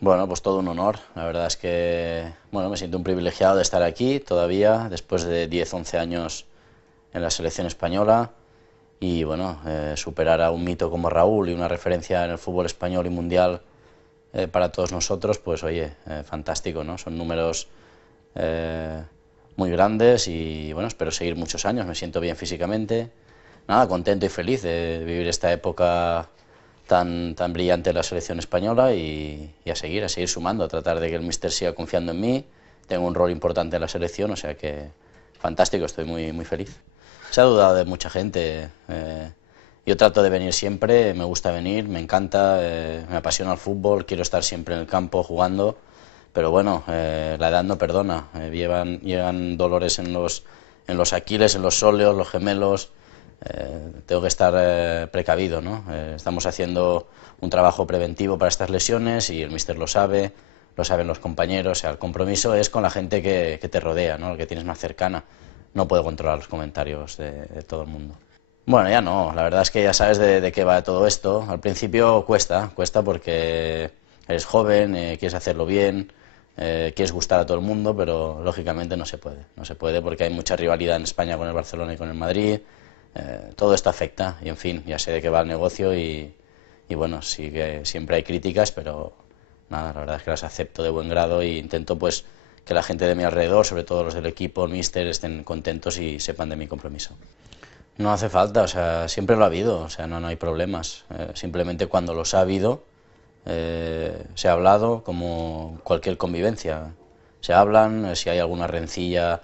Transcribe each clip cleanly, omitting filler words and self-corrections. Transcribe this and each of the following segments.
Bueno, pues todo un honor. La verdad es que, bueno, me siento un privilegiado de estar aquí todavía, después de 10, 11 años en la selección española. Y bueno, superar a un mito como Raúl y una referencia en el fútbol español y mundial para todos nosotros, pues oye, fantástico, ¿no? Son números eh, muy grandes y bueno, espero seguir muchos años, me siento bien físicamente. Nada, contento y feliz de vivir esta época tan brillante en la selección española y a seguir sumando, a tratar de que el míster siga confiando en mí. Tengo un rol importante en la selección, o sea que fantástico, estoy muy feliz. Se ha dudado de mucha gente. Yo trato de venir siempre, me gusta venir, me encanta, me apasiona el fútbol, quiero estar siempre en el campo jugando, pero bueno, la edad no perdona. Llegan dolores en los aquiles, en los sóleos, los gemelos. Tengo que estar precavido, ¿no? Estamos haciendo un trabajo preventivo para estas lesiones y el míster lo saben los compañeros. O sea, el compromiso es con la gente que te rodea, ¿no? El que tienes más cercana. No puedo controlar los comentarios de todo el mundo. Bueno, ya no, la verdad es que ya sabes de qué va todo esto. Al principio cuesta porque eres joven, quieres hacerlo bien, quieres gustar a todo el mundo, pero lógicamente no se puede porque hay mucha rivalidad en España con el Barcelona y con el Madrid. Todo esto afecta y en fin, ya sé de qué va el negocio y bueno, sí que siempre hay críticas, pero nada, la verdad es que las acepto de buen grado e intento pues que la gente de mi alrededor, sobre todo los del equipo, el míster, estén contentos y sepan de mi compromiso. No hace falta, o sea, siempre lo ha habido, o sea, no hay problemas. Simplemente cuando los ha habido, se ha hablado como cualquier convivencia. Se hablan, si hay alguna rencilla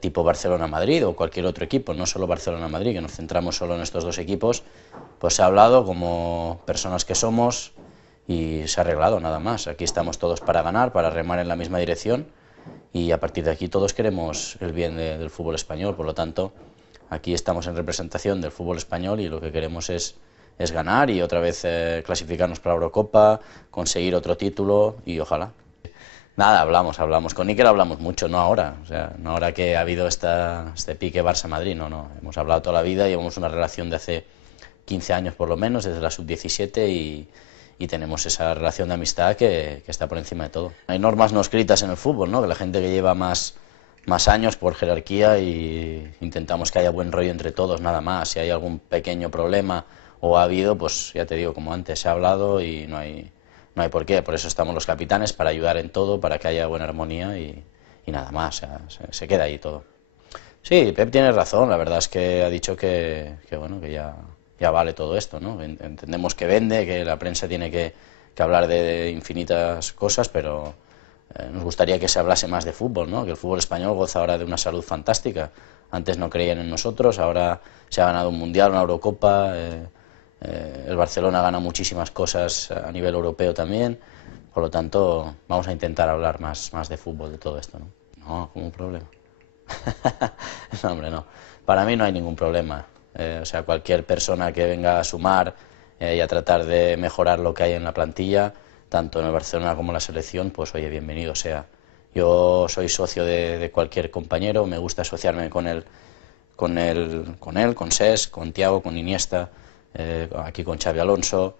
tipo Barcelona-Madrid o cualquier otro equipo, no solo Barcelona-Madrid, que nos centramos solo en estos dos equipos, pues se ha hablado como personas que somos y se ha arreglado nada más. Aquí estamos todos para ganar, para remar en la misma dirección y a partir de aquí todos queremos el bien del fútbol español, por lo tanto, aquí estamos en representación del fútbol español y lo que queremos es ganar y otra vez clasificarnos para la Eurocopa, conseguir otro título y ojalá. Nada, hablamos. Con Iker hablamos mucho, no ahora. O sea, no ahora que ha habido este pique Barça-Madrid, no. Hemos hablado toda la vida, llevamos una relación de hace 15 años por lo menos, desde la sub-17 y tenemos esa relación de amistad que está por encima de todo. Hay normas no escritas en el fútbol, ¿no? Que la gente que lleva más años por jerarquía y intentamos que haya buen rollo entre todos, nada más. Si hay algún pequeño problema o ha habido, pues ya te digo, como antes se ha hablado y no hay por qué. Por eso estamos los capitanes, para ayudar en todo, para que haya buena armonía y nada más. O sea, se queda ahí todo. Sí, Pep tiene razón. La verdad es que ha dicho que bueno, que ya vale todo esto, ¿no? Entendemos que vende, que la prensa tiene que hablar de infinitas cosas, pero nos gustaría que se hablase más de fútbol, ¿no? Que el fútbol español goza ahora de una salud fantástica. Antes no creían en nosotros, ahora se ha ganado un mundial, una Eurocopa, el Barcelona gana muchísimas cosas a nivel europeo también, por lo tanto vamos a intentar hablar más de fútbol, de todo esto, ¿no? No, como un problema. No, hombre, no. Para mí no hay ningún problema. O sea, cualquier persona que venga a sumar y a tratar de mejorar lo que hay en la plantilla, tanto en el Barcelona como en la selección, pues oye, bienvenido sea. Yo soy socio de cualquier compañero, me gusta asociarme con Cesc, con Thiago, con Iniesta, aquí con Xavi Alonso,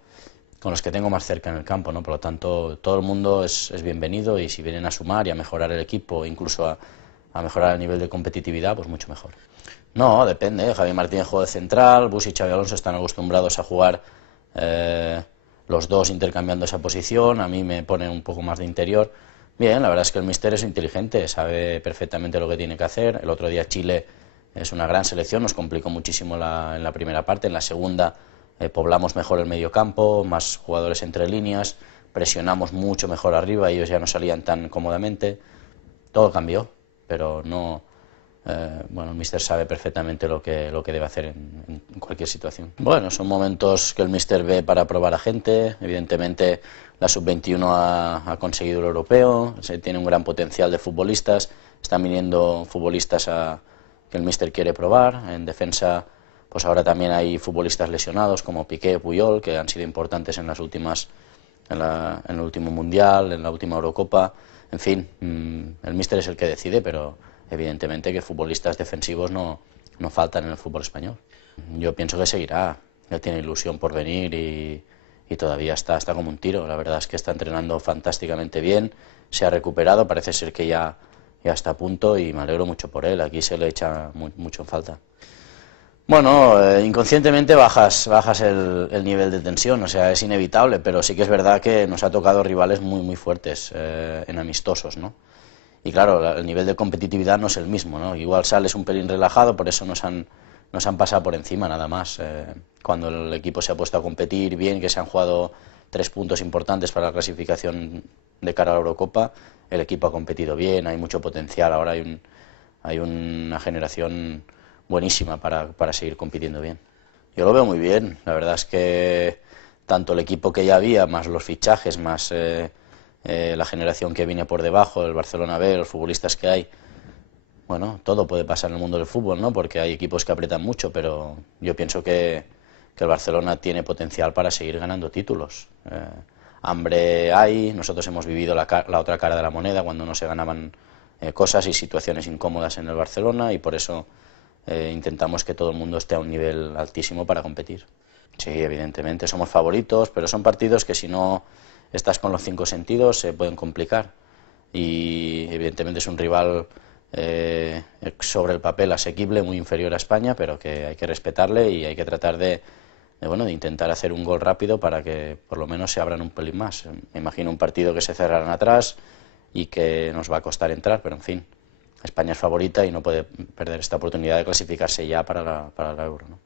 con los que tengo más cerca en el campo, ¿no? Por lo tanto, todo el mundo es bienvenido y si vienen a sumar y a mejorar el equipo, incluso a mejorar el nivel de competitividad, pues mucho mejor. No, depende. Javi Martínez juega de central, Bus y Xavi Alonso están acostumbrados a jugar eh, los dos intercambiando esa posición, a mí me pone un poco más de interior. Bien, la verdad es que el míster es inteligente, sabe perfectamente lo que tiene que hacer. El otro día Chile es una gran selección, nos complicó muchísimo en la primera parte, en la segunda poblamos mejor el medio campo, más jugadores entre líneas, presionamos mucho mejor arriba, ellos ya no salían tan cómodamente. Todo cambió, pero no, bueno, el míster sabe perfectamente lo que debe hacer en cualquier situación. Bueno, son momentos que el míster ve para probar a gente. Evidentemente la sub-21 ha conseguido el europeo, se tiene un gran potencial de futbolistas, están viniendo futbolistas que el míster quiere probar. En defensa, pues ahora también hay futbolistas lesionados como Piqué, Puyol, que han sido importantes en el último Mundial, en la última Eurocopa. En fin, el míster es el que decide, pero evidentemente que futbolistas defensivos no faltan en el fútbol español. Yo pienso que seguirá, él tiene ilusión por venir y todavía está como un tiro. La verdad es que está entrenando fantásticamente bien, se ha recuperado, parece ser que ya está a punto y me alegro mucho por él. Aquí se le echa mucho en falta. Bueno, inconscientemente bajas el nivel de tensión, o sea, es inevitable, pero sí que es verdad que nos ha tocado rivales muy fuertes en amistosos, ¿no? Y claro, el nivel de competitividad no es el mismo, ¿no? Igual sales un pelín relajado, por eso nos han pasado por encima nada más. Cuando el equipo se ha puesto a competir bien, que se han jugado 3 puntos importantes para la clasificación de cara a la Eurocopa, el equipo ha competido bien, hay mucho potencial, ahora hay una generación buenísima para seguir compitiendo bien. Yo lo veo muy bien, la verdad es que tanto el equipo que ya había, más los fichajes, más la generación que viene por debajo, el Barcelona B, los futbolistas que hay, bueno, todo puede pasar en el mundo del fútbol, ¿no? Porque hay equipos que apretan mucho, pero yo pienso que el Barcelona tiene potencial para seguir ganando títulos. Hambre hay, nosotros hemos vivido la otra cara de la moneda cuando no se ganaban cosas y situaciones incómodas en el Barcelona y por eso intentamos que todo el mundo esté a un nivel altísimo para competir. Sí, evidentemente somos favoritos, pero son partidos que si no estás con los 5 sentidos se pueden complicar y evidentemente es un rival sobre el papel asequible, muy inferior a España, pero que hay que respetarle y hay que tratar de intentar hacer un gol rápido para que por lo menos se abran un pelín más. Me imagino un partido que se cerrarán atrás y que nos va a costar entrar, pero en fin, España es favorita y no puede perder esta oportunidad de clasificarse ya para la Euro, ¿no?